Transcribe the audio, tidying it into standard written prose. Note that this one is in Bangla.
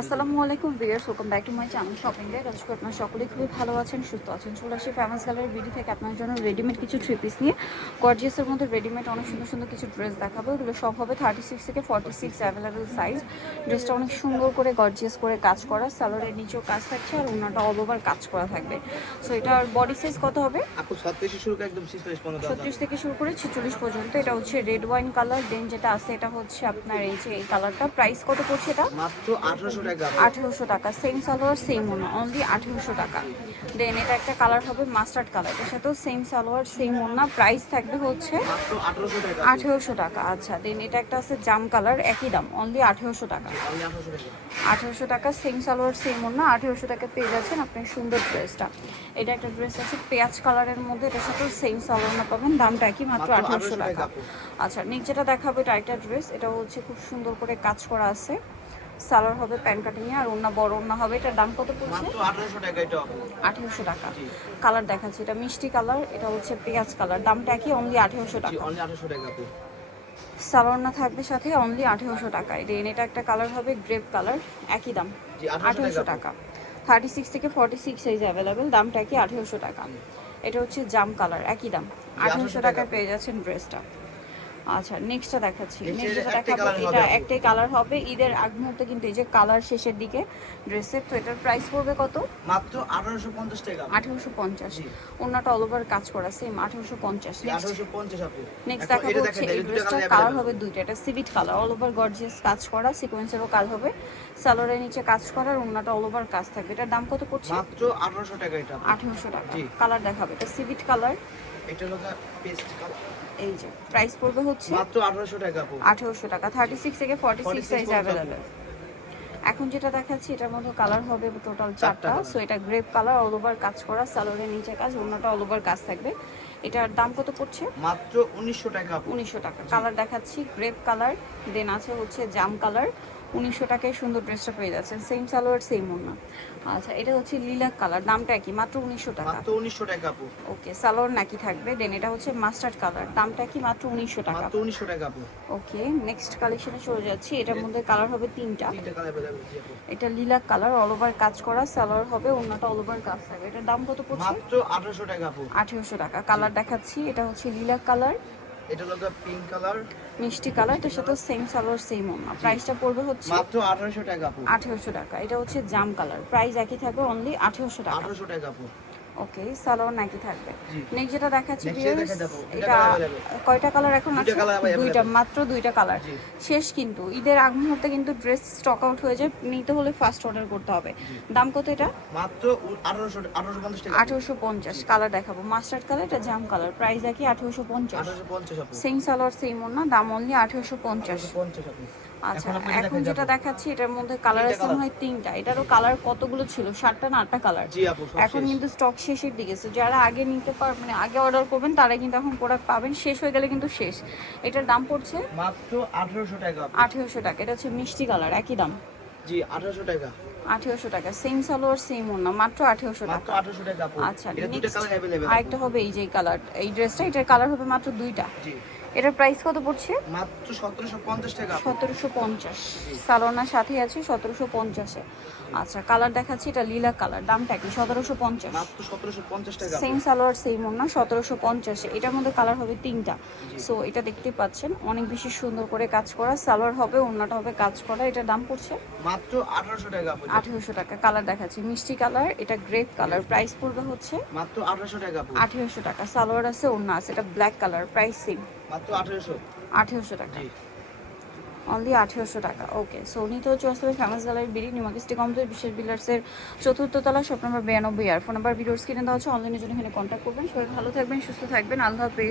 আসসালামু আলাইকুম viewers, welcome back to my channel shopping guide. আজকে আপনারা সকলেই খুবই ভালো আছেন, সুস্থ আছেন। চলে আসি ফেমাস গ্যালারি বিডি থেকে আপনার জন্য রেডিমেড কিছু থ্রি পিস নিয়ে। গর্জিয়াসের মধ্যে রেডিমেড অনেক সুন্দর সুন্দর কিছু ড্রেস দেখাবো। এগুলো সব হবে 36 থেকে 46 অ্যাভেলেবেল সাইজ। ড্রেসটা অনেক সুন্দর করে গর্জিয়াস করে কাজ করা, সালোয়ারের নিচেও কাজ থাকছে আর ওনাটা অল ওভার কাজ করা থাকবে। সো এটার বডি সাইজ কত হবে? আপু 36 শুরু করে একদম 46 পর্যন্ত আছে। 36 থেকে শুরু করে 46 পর্যন্ত। এটা হচ্ছে রেড ওয়াইন কালার। দেন যেটা আছে এটা হচ্ছে আপনার এই যে এই কালারটা। প্রাইস কত পড়ছে এটা? মাত্র 1800 টাকা। 1800 টাকা। সেম সালোয়ার সেম ওনা, অনলি 1800 টাকা। দেন এটা একটা কালার হবে মাস্টার্ড কালার, এটার সাথেও সেম সালোয়ার সেম ওনা। প্রাইস থাকবে হচ্ছে মাত্র 1800 টাকা। 1800 টাকা। আচ্ছা, দেন এটা একটা আছে জাম কালার, একই দাম, অনলি 1800 টাকা। অনলি 1800 টাকা। 1800 টাকা, সেম সালোয়ার সেম ওনা, 1800 টাকা পেয়ে যাচ্ছেন আপনার সুন্দর ড্রেসটা। এটা একটা ড্রেস আছে পেঁয়াজ কালারের মধ্যে, এটার সাথেও সেম সালোয়ার না পাবেন, দামটা কি মাত্র 1800 টাকা। আচ্ছা, নেক্সট যেটা দেখাবো এটা একটা ড্রেস, এটা হচ্ছে খুব সুন্দর করে কাজ করা আছে। সালোয়ার হবে প্যান্ট কাটিং এ আর ওন্না বড় ওন্না হবে। এটার দাম কত পড়ছে? মাত্র 1800 টাকা এটা। 1800 টাকা। কালার দেখাচ্ছি, এটা মিষ্টি কালার, এটা হচ্ছে পেঁয়াজ কালার, দামটা কি অনলি 1800 জি, টাকা। অনলি 1800 টাকা আপু। সালোয়ার না থাকবে সাথে, অনলি 1800 টাকায়। দেন এটা একটা কালার হবে গ্রেপ কালার, একই দাম, জি, 1800 1800 টাকা। 36 থেকে 46 সাইজ অ্যাভেলেবেল, দামটা কি 1800 টাকা। এটা হচ্ছে জাম কালার, একই দাম, 1800 টাকায় পেয়ে যাচ্ছেন ড্রেসটা। আচ্ছা, নেক্সটটা দেখাচ্ছি। নেক্সট যেটা দেখাবো এটা একটাই কালার হবে। ঈদের আগ মুহূর্তে কিন্তু এই যে কালার শেষের দিকে ড্রেসের, তো এটার প্রাইস পড়বে কত? মাত্র 1850 টাকা। 1850। ওন্নাটা অল ওভার কাজ করা, সেম 1850। 1850 আপু। নেক্সট দেখাবো হচ্ছে এই ড্রেসটা, কালার হবে দুইটা। এটা সিভিট কালার, অল ওভার গর্জিয়াস কাজ করা, সিকোয়েন্সেরও কাজ হবে, সালোয়ারের নিচে কাজ করা আর ওন্নাটা অল ওভার কাজ থাকবে। এটার দাম কত পড়ছে? মাত্র 1800 টাকা এটা। 1800 টাকা। কালার দেখাবে, এটা সিভিট কালার, এটা হলো পেস্ট কালার। এই যে প্রাইস পড়বে হচ্ছে মাত্র 1800 টাকা আপু। 1800 টাকা। 36 থেকে 46 সাইজ অ্যাভেলেবেল। এখন যেটা দেখাচ্ছি এটার মধ্যে কালার হবে টোটাল 4টা। সো এটা গ্রেপ কালার, অল ওভার কাজ করা, সালোয়ারের নিচে কাজ, ওন্নাটা অল ওভার কাজ থাকবে। এটার দাম কত পড়ছে? মাত্র 1900 টাকা আপু। 1900 টাকা। কালার দেখাচ্ছি গ্রেপ কালার, দেন আছে হচ্ছে জাম কালার। 1900 টাকায় সুন্দর ড্রেসটা পেয়ে যাচ্ছেন, সেম সালোয়ার সেম ওন্না। আচ্ছা, এটা হচ্ছে লিলাক কালার, দামটা কি মাত্র 1900 টাকা। মাত্র 1900 টাকা আপু। ওকে, সালোয়ার নাকি থাকবে। দেন এটা হচ্ছে মাস্টার্ড কালার, দামটা কি মাত্র 1900 টাকা। মাত্র 1900 টাকা আপু। ওকে, নেক্সট কালেকশনে চলে যাচ্ছি। এটার মধ্যে কালার হবে তিনটা। তিনটা কালার अवेलेबल জি আপু। এটা লিলাক কালার, অল ওভার কাজ করা, সালোয়ার হবে, ওন্নাটা অল ওভার কাজ থাকবে। এটার দাম কত পড়ছে? মাত্র 1800 টাকা আপু। 1800 টাকা। কালার দেখাচ্ছি, এটা হচ্ছে লিলাক কালার, এটা হলো পিঙ্ক কালার, মিষ্টি কালার, এটার সাথে সেম সালোয়ার সেম ওন্না। প্রাইসটা পড়বে হচ্ছে মাত্র 1800 টাকা আপু। 1800 টাকা। এটা হচ্ছে জাম কালার, প্রাইস একই থাকবে, অনলি 1800 টাকা। 1800 টাকা আপু। ওকে, সালোয়ার নাকি থাকবে। জি। নেক্সট যেটা দেখাচ্ছি Next ভিউয়ার্স, যেটা দেখাবো, এটা এটা colour available। কয়টা কালার এখন আছে? দুইটা colour available। দুইটা, মাত্র দুইটা কালার। জি। শেষ কিন্তু ঈদের আগ মুহূর্তে কিন্তু ড্রেস স্টক আউট হয়ে যায়, নিতে হলে ফার্স্ট অর্ডার করতে হবে। দাম কত এটা? মাত্র 1850 টাকা। 1850। কালার দেখাবো মাস্টার্ড কালার, এটা জাম কালার, প্রাইস একই 1850। 1850 আপু। সেম সালোয়ার সেম ওন্না, দাম অনলি 1850। 1850 আপু। আচ্ছা, এখন আপনাকে এখন যেটা দেখাবো। দেখাচ্ছি এটার মধ্যে কালার আছে মনে হয় তিনটা। এটারও কালার কতগুলো ছিল? 7টা না 8টা কালার। জি আপু, সব এখন শেষ। কিন্তু স্টক শেষের দিকে, so যারা আগে নিতে পার মানে আগে অর্ডার করবেন তারা কিন্তু এখন প্রোডাক্ট পাবেন, শেষ হয়ে গেলে কিন্তু শেষ। এটার দাম পড়ছে মাত্র 1800 টাকা আপু। 1800 টাকা। এটা হচ্ছে মিষ্টি কালার, একই দাম, জি 1800 টাকা। 1800 টাকা। সেম সালোয়ার সেম ওন্না, মাত্র 1800 মাত্র টাকা। 1800 টাকা আপু। আচ্ছা, এটা দুটো নেক্সট কালার अवेलेबल। আরেকটা হবে এই যে কালার, এই ড্রেসটা, এটার কালার হবে মাত্র দুইটা। জি। এটার প্রাইস কত পড়ছে? মাত্র 1750 টাকা আপু। 1750। সালোনার সাথে আছে 1750-এ। আচ্ছা, কালার দেখাচ্ছি, এটা লিলা কালার, দামটা কি? 1750। মাত্র 1750 টাকা আপু। সেম সালোয়ার সেম ওন্না, 1750-এ। এটার মধ্যে কালার হবে তিনটা। সো এটা দেখতে পাচ্ছেন অনেক বেশি সুন্দর করে কাজ করা, সালোয়ার হবে, ওন্নাটা হবে কাজ করা। এটার দাম পড়ছে মাত্র 1800 টাকা আপু। 1800 টাকা। কালার দেখাচ্ছি মিষ্টি কালার, এটা গ্রেপ কালার, প্রাইস পড়বে হচ্ছে মাত্র 1800 টাকা আপু। 1800 টাকা। সালোয়ার আছে, ওন্না আছে, এটা ব্ল্যাক কালার, প্রাইস সেম, মাত্র 1800। 1800 টাকা, জি। অনলি 1800 টাকা। ওকে, সো নিতে হচ্ছে আসলে famous gallery BD, New Market complex, বিশেষ বিল্ডার্সের 4র্থ তলা, শপ নাম্বার 92 আর ফোন নাম্বার ভিডিওর স্ক্রিনে দেওয়া হচ্ছে। অনলাইনের জন্য এখানে কন্ট্যাক্ট করবেন। সবাই ভালো থাকবেন, সুস্থ থাকবেন, আল্লাহ হাফেজ।